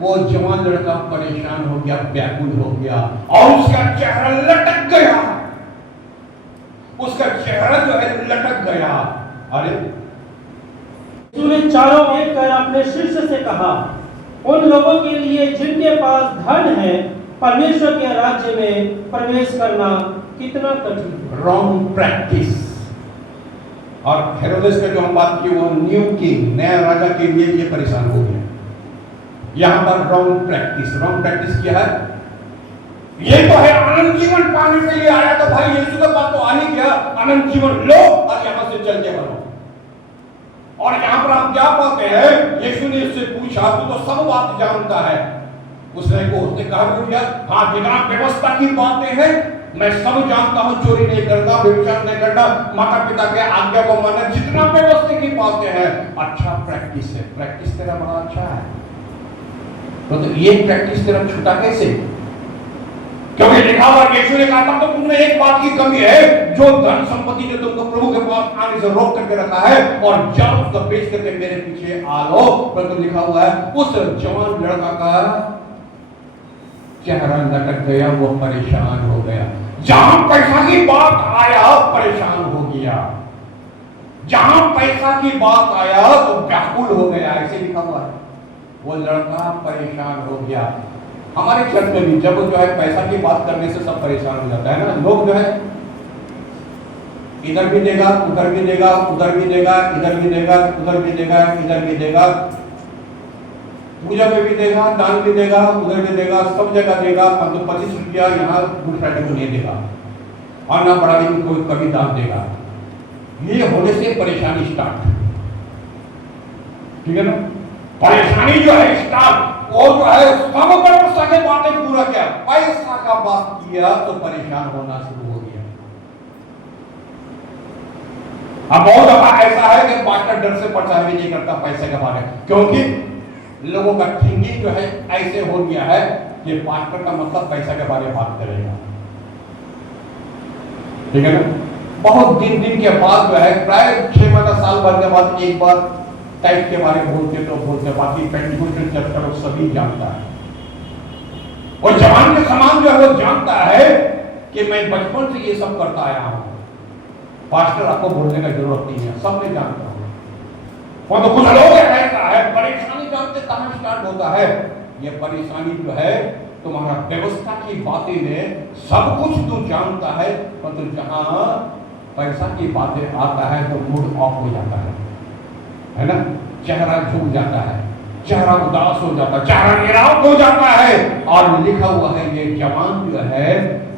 वो जवान लड़का परेशान हो गया, व्याकुल हो गया और उसका चेहरा लटक गया। उसका चेहरा जो है लटक गया। अरे यीशु ने चारों एक कर अपने शिष्य से कहा, उन लोगों के लिए जिनके पास धन है परमेश्वर के राज्य में प्रवेश करना कितना कठिन। Wrong practice. और हेरोदेस का जो हम बात की वो न्यू किंग, नया राजा के लिए ये परेशान हो गया। यहां पर रॉन्ग प्रैक्टिस। रॉन्ग प्रैक्टिस क्या है? ये तो है अनंत जीवन पाने के लिए आया, तो भाई यीशु का बात तो आ ही गया, अनंत जीवन लो और यहां से चल के बढ़ो। और यहां पर आप क्या पाते हैं? यीशु ने उससे पूछा, तू तो सब बात जानता है। उसने कहा हाँ, जितना व्यवस्था की बातें हैं मैं सब जानता हूं, चोरी नहीं करता, व्यभिचार नहीं करता, माता पिता के आज्ञा को मानना, जितना व्यवस्था की बातें हैं। अच्छा प्रैक्टिस है, प्रैक्टिस तेरा बड़ा अच्छा है। तो ये प्रैक्टिस तेरा छूटा कैसे? क्योंकि लिखा हुआ यीशु ने कहा था तो तुमने एक बात की कमी है, जो धन संपत्ति ने तुमको प्रभु के पास आने से रोक करके रखा है, और जाओ उसको बेच करके मेरे पीछे आ लो। परंतु लिखा हुआ है उस जवान लड़का का चेहरा लटक गया, वो परेशान हो गया। जहां पैसा की बात आया परेशान हो गया, जहां पैसा की बात आया तो व्याकुल हो गया, ऐसे लिखा हुआ है। वो लड़का परेशान हो गया। हमारे चर्च में भी जब जो है पैसा की बात करने से सब परेशान हो जाता है ना, लोग जो है इधर भी देगा, उधर भी देगा, उधर भी देगा, इधर भी देगा, उधर भी देगा, इधर भी देगा, पूजा में भी देगा, दान भी देगा, उधर भी देगा, सब जगह देगा, परंतु 25 रुपया यहाँ गुड फ्राइडे को नहीं देगा और ना बड़ा दिन कोई कभी दान देगा। ये होने से परेशानी स्टार्ट, ठीक है ना। परेशानी जो है स्टार्ट, और जो है सब पैसा के बातें पूरा किया, पैसा का बात किया तो परेशान होना शुरू हो गया। अब बहुत दफा ऐसा है कि पास्टर डर से प्रचार भी नहीं करता पैसे के बारे में, क्योंकि लोगों का थिंकिंग जो है ऐसे हो गया है कि पास्टर का मतलब पैसा के बारे में बात करेगा, ठीक है ना। बहुत दिन के बाद जो है प्राय 6 महीना साल भर के बाद एक बार टाइप के बारे में बोलते तो बोलते, बाकी पेंटिकोस्टल चर्च का लोग सभी जानता है। और जवान के समान जो है वो जानता है कि मैं बचपन से ये सब करता आया हूं, पास्टर आपको बोलने का जरूरत नहीं है, सब मैं जानता हूं। और तो कुछ लोग ऐसा है, परेशानी जानते कहां स्टार्ट होता है। ये परेशानी जो है तुम्हारा व्यवस्था की बातें में सब कुछ तू जानता है, परंतु जहां पैसा की बातें आता है तो मूड ऑफ हो जाता है ना। चेहरा झुक जाता है, चेहरा उदास हो जाता है, चेहरा निराश हो जाता है। और लिखा हुआ है ये जवान जो है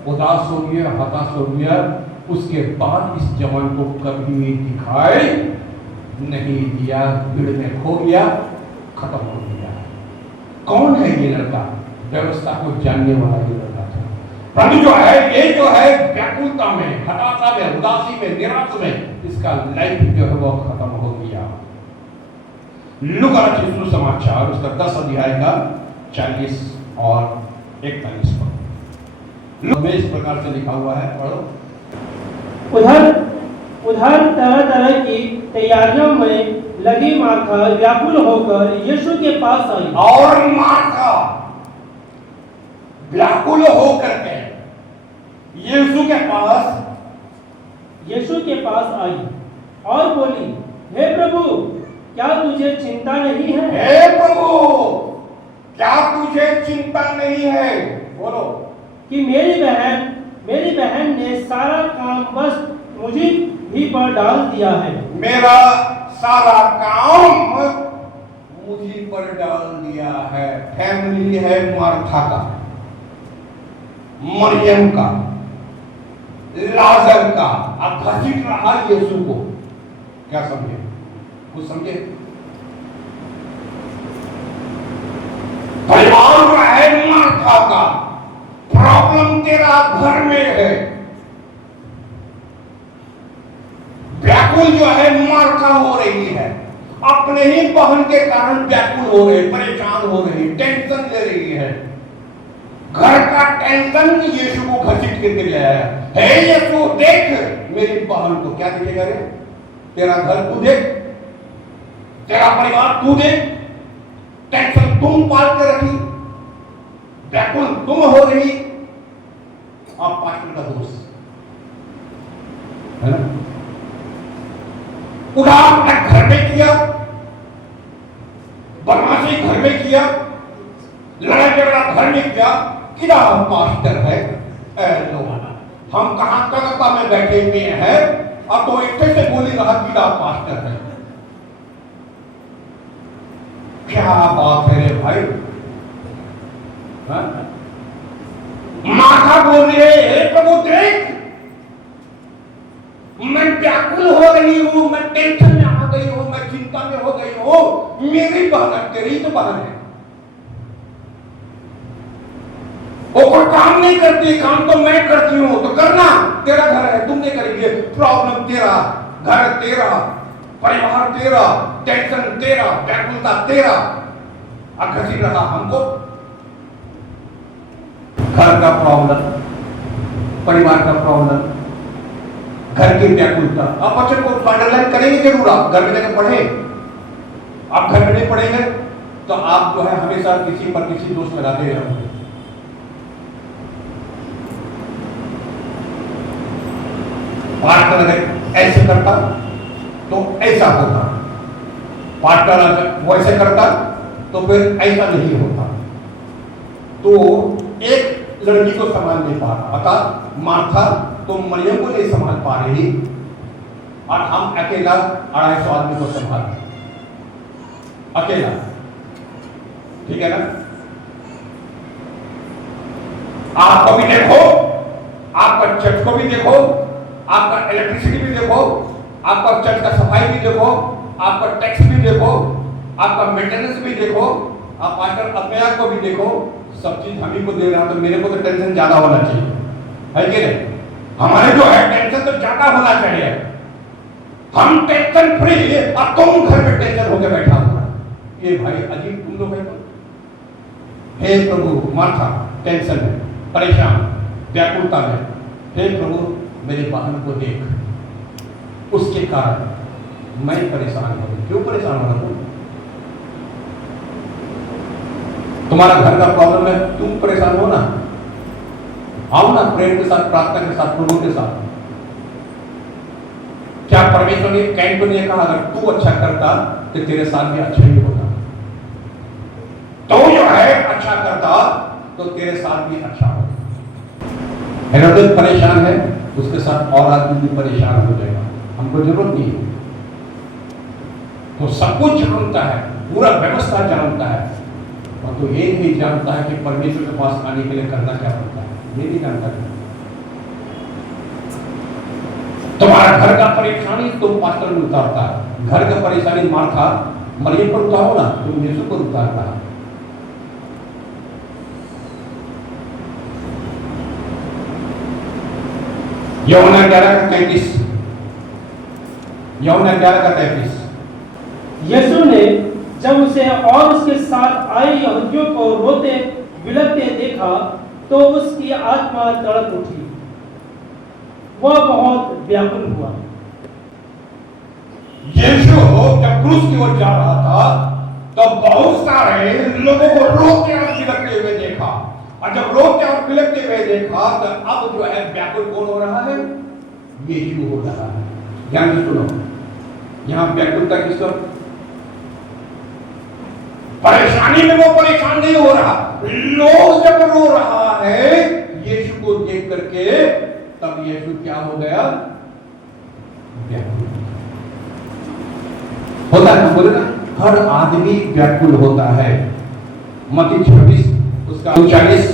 उदास हो गया, हताश हो गया, उसके बाद इस जवान को कभी दिखाई नहीं दिया, भीड़ में खो गया, खत्म हो गया। कौन है ये लड़का? व्यवस्था को जानने वाला ये लड़का था। परंतु जो है ये जो है व्याकुलता में, हताशा में, उदासी में, निराश में इसका लाइफ जो है वो खत्म हो गया। लूका रचित सुसमाचार उसका 10 अध्याय का 40 और 41 पद में इस प्रकार से लिखा हुआ है, पढ़ो। उधर तरह तरह की तैयारियों में लगी मार्था व्याकुल होकर यीशु के पास आई। और मार्था व्याकुल होकर के यीशु के पास आई और बोली, हे प्रभु, क्या तुझे चिंता नहीं है? हे प्रभु, क्या तुझे चिंता नहीं है? बोलो। कि मेरी बहन ने सारा काम बस मुझे ही पर डाल दिया है। मेरा सारा काम मुझे पर डाल दिया है। फैमिली है मार्था का, मरियम का, लाजर का। अब घसीट रहा यीशु को। क्या समझे? कुछ समझे? परिवार जो है मार्था का, प्रॉब्लम तेरा घर में है। व्याकुल जो है मार्था हो रही है, अपने ही बहन के कारण व्याकुल हो रही, परेशान हो रही, टेंशन ले रही है। घर का टेंशन यीशु को घसीट करके ले आया। हे यीशु, देख मेरी बहन को। क्या दिखेगा रे? तेरा घर तू देख, तेरा परिवार तू देख, टेंशन तुम पाल के रखी, व्याकुल तुम हो रही। आप पास्टर का दोस्त है ना? उदार अपने घर में किया, बदमाशी घर में किया, लड़ाई झगड़ा घर में किया। किदा पास्टर है? हम कहां कलकत्ता में बैठे हुए हैं और तो एक से बोली रहा किदा पास्टर है। क्या बात है रे भाई? माता बोल रही है, हे प्रभु देख, मैं व्याकुल हो रही हूं, मैं टेंशन में आ गई हूं, मैं चिंता में हो गई हूं। मेरी बहन तेरी तो बहन है, वो कोई काम नहीं करती, काम तो मैं करती हूं। तो करना, तेरा घर है, तुम नहीं करेंगे। प्रॉब्लम तेरा, घर तेरा, परिवार तेरा, टेंशन तेरा, व्याकुलता तेरा। अब घसीट रहा हमको। घर का प्रॉब्लम, परिवार का प्रॉब्लम, घर की व्याकुलता। आप बच्चों को अंडरलाइन करेंगे जरूर, आप घर में जाकर पढ़े। आप घर में नहीं पढ़ेंगे तो आप जो है हमेशा किसी पर किसी दोष लगाते रहोगे। पास्टर अगर ऐसे करता तो ऐसा होता, पार्टनर अगर वैसे करता तो फिर ऐसा नहीं होता। तो एक लड़की को संभाल नहीं पा रहा, अर्थात मार्था तो मरियम को नहीं संभाल पा रही, और हम अकेला 250 आदमी को संभाल, अकेला, ठीक है ना। आपको भी देखो, आपका चर्च को भी देखो, आपका इलेक्ट्रिसिटी भी देखो, आपका चर्च का सफाई भी देखो, आपका टैक्स भी देखो, आपका मेंटेनेंस भी देखो, आप पास्टर अपने आप को भी देखो, सब चीज हम ही को दे रहा, तो मेरे को तो टेंशन ज्यादा होना चाहिए, है कि नहीं? हमारे जो है टेंशन तो ज्यादा होना चाहिए। हम टेंशन फ्री और तुम घर में टेंशन होकर बैठा हुआ, ये भाई अजीब तुम लोग है। हे प्रभु, मार्था टेंशन है, परेशान, व्याकुलता में, हे प्रभु मेरे बहन को देख, उसके कारण मैं परेशान हूं। क्यों परेशान हो रहा हूं? तुम्हारा घर का प्रॉब्लम है, तुम परेशान हो ना, आओ ना प्रेयर के साथ, प्रार्थना के साथ, प्रभु के साथ। क्या परमेश्वर ने कैन को नहीं कहा अगर तू अच्छा करता तो तेरे साथ भी अच्छा ही होता, तो जो है अच्छा करता तो तेरे साथ भी अच्छा होता। हेरोदेस परेशान है, उसके साथ और आदमी भी परेशान हो जाएगा, हमको जरूरत नहीं है। तो सब कुछ जानता है, पूरा व्यवस्था जानता है, और तो ये नहीं जानता है कि परमेश्वर के पास आने के लिए करना क्या पड़ता है, ये नहीं जानता है। तुम्हारा घर का परेशानी तुम पास्टर में उतारता है, घर का परेशानी मार्था मरियम पर उतारो ना, तुम यीशु पर उतारता है। यूहन्ना 11:33, यूहन्ना 11:33। यीशु ने जब उसे और उसके साथ आए यहूदियों को रोते बिलखते देखा तो उसकी आत्मा तड़प उठी, वह बहुत व्याकुल हुआ। यीशु जब क्रूस की ओर जा रहा था तो बहुत सारे लोगों को रोते और बिलखते हुए देखा, और जब रोते और बिलखते हुए देखा तो अब जो है व्याकुल कौन हो रहा है? यीशु हो रहा है। ध्यान से सुनो, यहां व्याकुलता किसका? परेशानी में वो परेशान नहीं हो रहा, लोग जब रो रहा है यीशु को देख करके, तब यीशु क्या हो गया? व्याकुल होता है। बोले ना, हर आदमी व्याकुल होता है। मत्ती 26 उसका 39।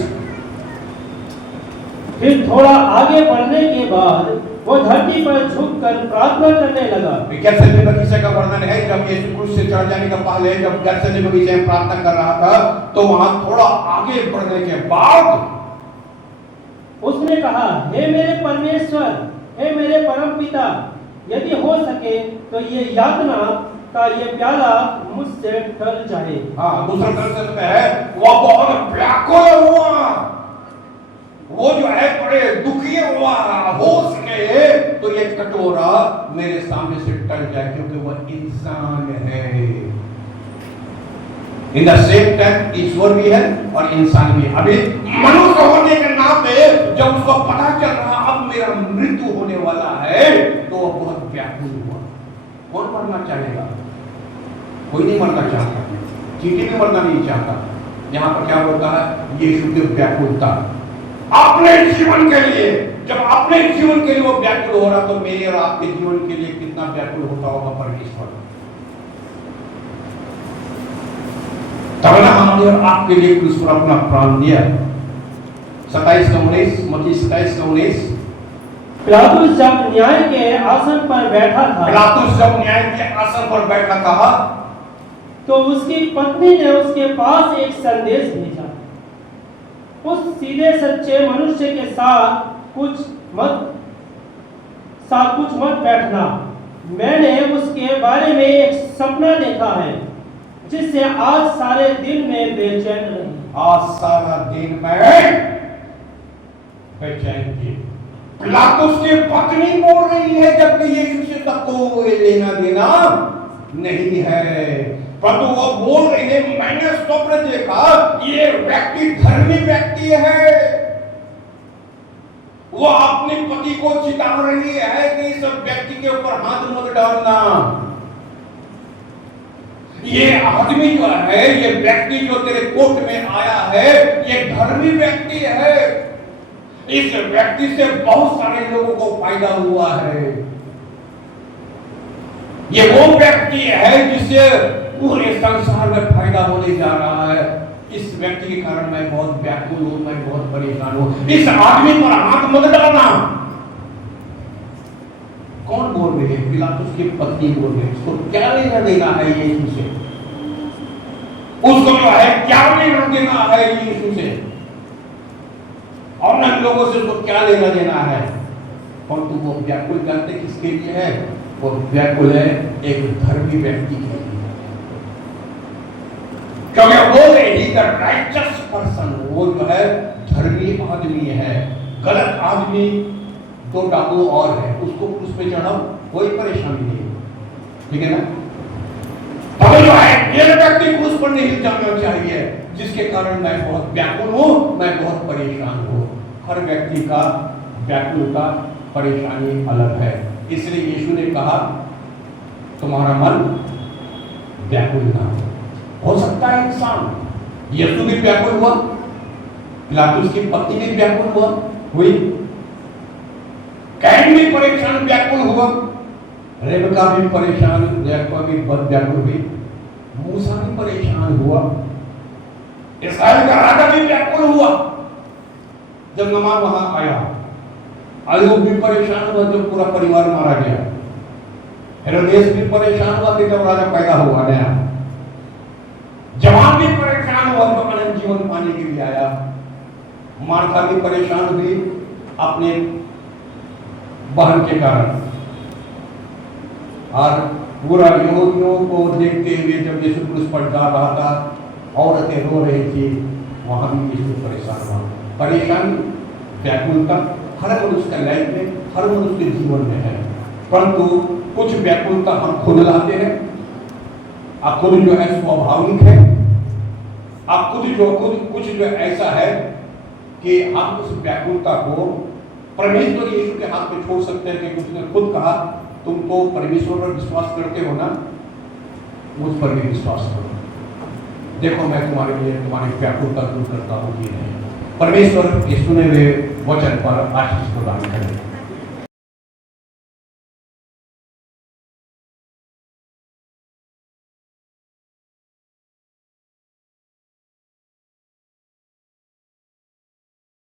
फिर थोड़ा आगे बढ़ने के बाद वो धरती पर झुककर प्रार्थना करने लगा। गैसमनी बगीचे का वर्णन है, जब यीशु क्रूस से चढ़ जाने का पहले जब गैसमनी बगीचे में प्रार्थना कर रहा था तो वहां थोड़ा आगे बढ़ने के बाद उसने कहा, हे मेरे परमेश्वर, हे मेरे परम पिता, यदि हो सके तो ये यातना का ये प्याला मुझसे टल जाए। हाँ, दूसरा दर्शन में है वो बहुत व्याकुल हुआ, वो जो है बड़े दुखी हुआ, हो सके तो ये कटोरा मेरे सामने से टल जाए, क्योंकि वह इंसान है। इन द सेम टाइम ईश्वर भी है और इंसान भी है। अभी मनुष्य होने के नाते जब उसको पता चल रहा अब मेरा मृत्यु होने वाला है तो वह बहुत व्याकुल हुआ। कौन मरना चाहेगा? कोई नहीं मरना चाहता, चींटी भी मरना नहीं चाहता। यहाँ पर क्या होता है? यीशु की व्याकुलता अपने जीवन के लिए, जब अपने जीवन के लिए वो व्याकुल हो रहा तो मेरे और आपके जीवन के लिए कितना व्याकुल होता होगा परमेश्वर। तब ना हमने और आपके लिए क्रूस पर अपना प्राण दिया। 27:19, मत्ती 27:19। पिलातुस जब न्याय के आसन पर बैठा था, पिलातुस जब न्याय के आसन पर बैठा था तो उसकी पत्नी ने उसके पास एक संदेश भेजा, उस सीधे सच्चे मनुष्य के साथ कुछ मत बैठना। मैंने उसके बारे में एक सपना देखा है जिससे आज सारे दिन में बेचैन रही। आज सारा दिन में बेचैन थी। पिलातुस की पत्नी बोल रही है, जबकि यीशु से तक कोई लेना देना नहीं है, परंतु वो बोल रही है मैंने स्वप्न देखा, ये व्यक्ति धर्मी व्यक्ति है। वो अपने पति को चिता रही है कि इस व्यक्ति के ऊपर हाथ मत डालना। ये आदमी जो है, ये व्यक्ति जो तेरे कोर्ट में आया है, ये धर्मी व्यक्ति है। इस व्यक्ति से बहुत सारे लोगों को फायदा हुआ है। ये वो व्यक्ति है जिससे पूरे संसार में फायदा होने जा रहा है। इस व्यक्ति के कारण मैं बहुत व्याकुल हूं, मैं बहुत परेशान हूं। इस आदमी पर हाथ मत डालना। कौन बोल रहे हैं? पिलातुस की पत्नी बोल रही है। उसको क्या लेना देना है यीशु से? उसको जो है क्या लेना देना है यीशु से? और न लोगों से उसको क्या लेना देना है? परंतु वो व्याकुल करते किसके लिए है? वो व्याकुल है एक धर्मी व्यक्ति के लिए। क्योंकि वो ही द राइचस पर्सन, वो जो है धर्मी आदमी है। गलत आदमी तो डाकू और है, उसको क्रूस पे चढ़ाओ कोई परेशानी नहीं, ठीक है ना? तब जो है ये व्यक्ति क्रूस पर नहीं जाना चाहिए, जिसके कारण मैं बहुत व्याकुल हूं, मैं बहुत परेशान हूं। हर व्यक्ति का व्याकुलता परेशानी अलग है। इसलिए यीशु ने कहा तुम्हारा मन व्याकुल ना हो सकता है। इंसान यीशु भी व्याकुल हुआ, पिलातुस की पत्नी भी व्याकुल हुई, कैन भी परेशान व्याकुल हुआ, रेबका भी परेशान, याकूब भी बहुत व्याकुल हुई, मूसा भी परेशान हुआ, इस्राएल का राजा भी व्याकुल हुआ जब नमान वहां आया। अय्यूब भी परेशान हुआ जब पूरा परिवार मारा गया। हेरोदेस भी परेशान हुआ कि जब राजा पैदा हुआ नया। जवान भी परेशान हुआ जो अनंत जीवन पाने के लिए आया। मार्था भी परेशान हुई अपने बहन के कारण। और पूरा यहूदियों को देखते हुए जब यीशु क्रूस पर जा रहा था, औरतें रो रही थी, वहां भी यीशु परेशान हुआ। परेशान व्याकुलता हर मनुष्य का लाइफ में, हर मनुष्य के जीवन में है। परंतु कुछ व्याकुलता हम खुद लाते हैं। आप खुद जो है स्वाभाविक है। आप खुद कुछ जो ऐसा है कि हम उस व्याकुलता को परमेश्वर यीशु के हाथ में छोड़ सकते हैं। कि उसने खुद कहा तुम तो परमेश्वर पर विश्वास करते हो ना, मुझ पर भी विश्वास करो, देखो मैं तुम्हारे लिए तुम्हारी व्याकुलता दूर करता हूँ कि नहीं। परमेश्वर इस सुने हुए वचन पर आशीष प्रदान करें।